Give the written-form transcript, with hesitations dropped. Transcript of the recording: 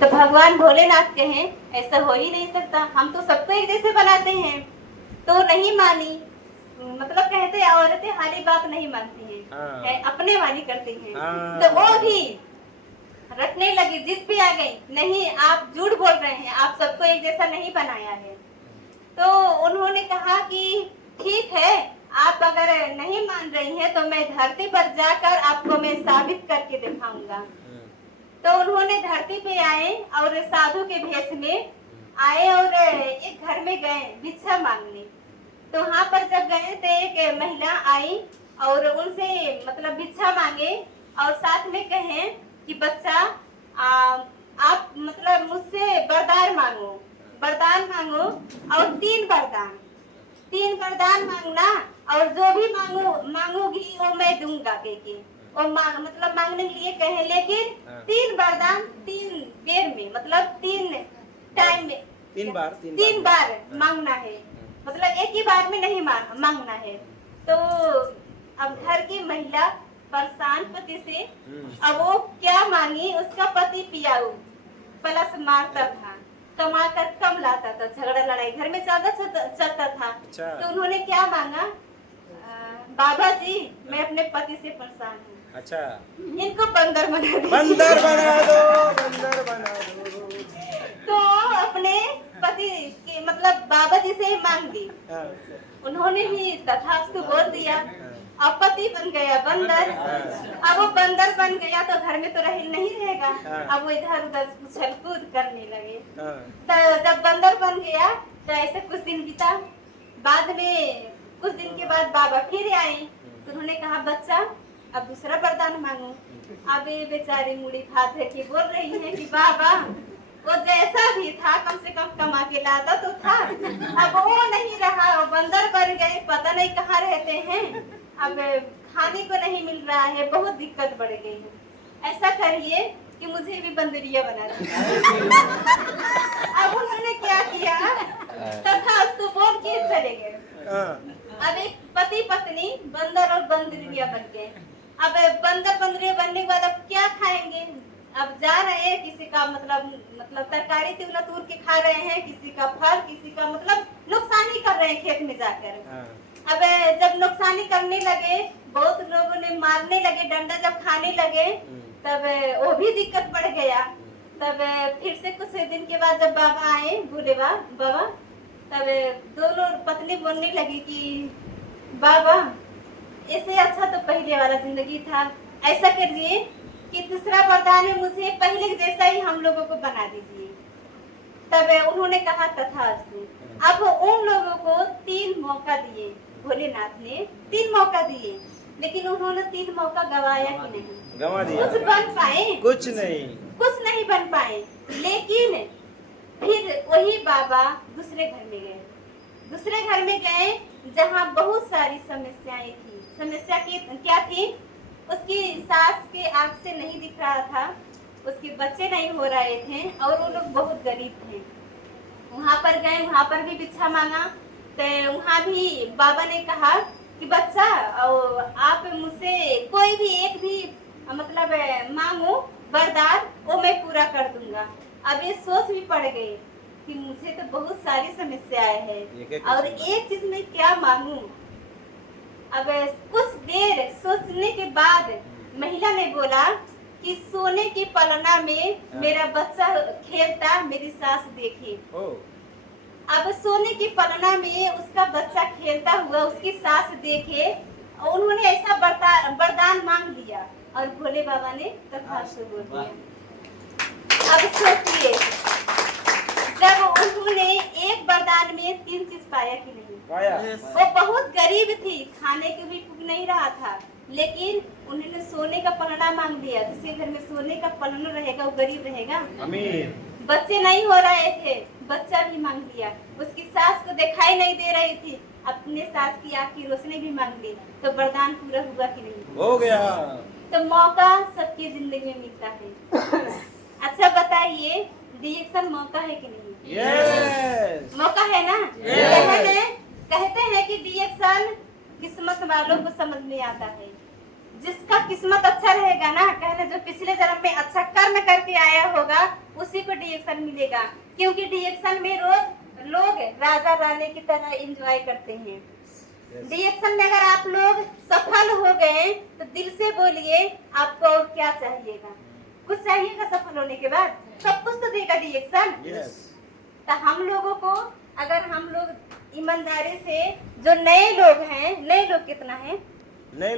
तो भगवान भोलेनाथ कहें ऐसा हो ही नहीं सकता, हम तो सबको एक जैसे बनाते हैं। तो नहीं मानी, मतलब कहते हैं औरतें हारी बात नहीं मानती हैं, हाँ। अपने वाली करती हैं। हाँ। तो वो भी रटने लगी, जिद पे आ गई, नहीं आप झूठ बोल रहे हैं, आप सबको एक जैसा नहीं बनाया है। तो उन्होंने कहा कि ठीक है, आप अगर नहीं मान रही हैं तो मैं धरती पर जाकर आपको मैं साबित करके दिखाऊंगा। तो उन्होंने धरती पे आए और साधु के भेष में आए और एक घर में गए भिक्षा मांगने। तो वहां पर जब गए तो एक महिला आई और उनसे मतलब भिक्षा मांगे और साथ में कहें कि बच्चा आप मतलब मुझसे वरदान मांगो और तीन वरदान मांगना, और जो भी मांगोगी वो मैं दूंगा के और मतलब मांगने के लिए कहे, लेकिन तीन वरदान 3 बेर में, मतलब 3 टाइम में, 3 बार मांगना है, मतलब एक ही बार में नहीं मांगना है। तो अब घर की महिला परेशान पति से, अब वो क्या मांगी, उसका पति पियाऊ प्लस मारता था, कमा कर कम लाता था, झगड़ा लड़ाई घर में चलता था। अच्छा। तो उन्होंने क्या मांगा, बाबा जी मैं अपने पति से परेशान हूँ, अच्छा, इनको बंदर बना दो। बंदर बना दो। तो अपने पति के मतलब बाबा जी से मांग दी। उन्होंने भी तथास्तु बोल दिया। अब पति बन गया बंदर। अब वो बंदर बन गया तो घर में तो नहीं रहेगा, अब वो इधर उधर उछल कूद करने लगे। तो जब बंदर बन गया तो ऐसे कुछ दिन बीता, बाद में कुछ दिन के बाद बाबा फिर आए। तो उन्होंने कहा बच्चा अब दूसरा वरदान मांगो। अब ये बेचारी मुड़ी हाथ रखी बोल रही है कि बाबा वो जैसा भी था कम से कम कमा के लाता तो था, अब वो नहीं रहा, वो बंदर बन गए, पता नहीं कहाँ रहते हैं, अब खाने को नहीं मिल रहा है, बहुत दिक्कत बढ़ गई है। ऐसा करिए कि मुझे भी बंदरिया बना दीजिए। अब उन्होंने क्या किया, तथास्तु बोल के चले गए। अब एक पति पत्नी बंदर और बंदरिया बन गए। अब बंदर बंदरिया बनने के बाद अब क्या खाएंगे, अब जा रहे हैं, किसी का मतलब तरकारी तिवला तूर के खा रहे हैं, किसी का फल, किसी का मतलब नुकसानी कर रहे हैं खेत में जाकर। अब जब नुकसानी करने लगे, बहुत लोगों ने मारने लगे, डंडा जब खाने लगे तब वो भी दिक्कत बढ़ गया। तब फिर से कुछ दिन के बाद जब बाबा आए, बोले बाबा, तब दोनों पत्नी बोलने लगी कि बाबा इससे अच्छा तो पहले वाला जिंदगी था, ऐसा करिए कि दूसरा वरदान है, मुझे पहले जैसा ही हम लोगों को बना दीजिए। तब उन्होंने कहा तथास्तु। अब उन लोगों को 3 मौका दिए, भोलेनाथ ने 3 मौका दिए, लेकिन उन्होंने 3 मौका गवाया कि नहीं, गवा दिया, कुछ बन पाए, कुछ नहीं बन पाए। लेकिन फिर वही बाबा दूसरे घर में गए जहाँ बहुत सारी समस्याएं थी। समस्या की क्या थी, उसकी सास के आंख से नहीं दिख रहा था, उसके बच्चे नहीं हो रहे थे और वो लोग बहुत गरीब थे। वहाँ पर गए, वहाँ पर भी भिक्षा मांगा, तो वहाँ भी बाबा ने कहा कि बच्चा आप मुझसे कोई भी एक भी मतलब मांगो वरदान, वो मैं पूरा कर दूंगा। अब ये सोच भी पड़ गई कि मुझे तो बहुत सारी समस्याएं हैं और एक चीज में क्या मांगू। अब कुछ देर सोचने के बाद महिला ने बोला कि सोने की पलना में मेरा बच्चा खेलता मेरी सास देखी। अब सोने की पलना में उसका बच्चा खेलता हुआ उसकी सास देखे, और उन्होंने ऐसा वरदान मांग लिया और भोले बाबा ने तथास्तु बोल दिया। अब सोचिए, जब उन्होंने एक वरदान में 3 चीज पाया कि नहीं पाया, वो बहुत गरीब थी, खाने के भी पुग नहीं रहा था, लेकिन उन्होंने सोने का पलड़ा मांग दिया। जिसके घर में सोने का पलड़ा रहेगा वो गरीब रहेगा। अमीर। बच्चे नहीं हो रहे थे, बच्चा भी मांग दिया। उसकी सास को दिखाई नहीं दे रही थी, अपने सास की आँख की रोशनी भी मांग ली। तो वरदान पूरा हुआ कि नहीं? हो गया। तो मौका सबकी जिंदगी में मिलता है। अच्छा बताइए, रिएक्शन मौका है कि नहीं? यस, मौका है ना? Yes. कहते हैं कि रिएक्शन किस्मत वालों को समझ में आता है, जिसका किस्मत अच्छा रहेगा ना, कहना जो पिछले जन्म में अच्छा कर्म करके आया होगा उसी को डिएक्शन मिलेगा, क्योंकि डिएक्शन में रोज लोग राजा रानी की तरह एंजॉय करते हैं। डिएक्शन में अगर आप लोग सफल हो गए तो दिल से बोलिए आपको और क्या चाहिएगा, कुछ चाहिएगा सफल होने के बाद, सब कुछ तो देगा डिएक्शन। यस। तो हम लोगों को अगर हम लोग ईमानदारी से, जो नए लोग हैं, नए लोग कितना है, नहीं